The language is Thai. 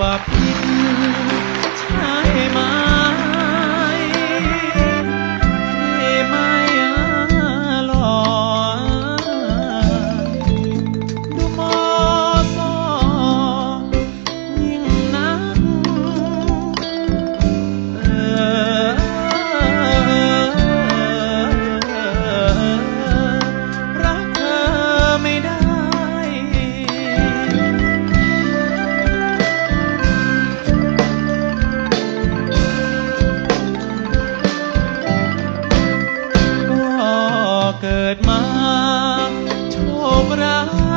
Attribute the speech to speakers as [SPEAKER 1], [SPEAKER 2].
[SPEAKER 1] ว่าผิดใช่ ดมาโชคร้าย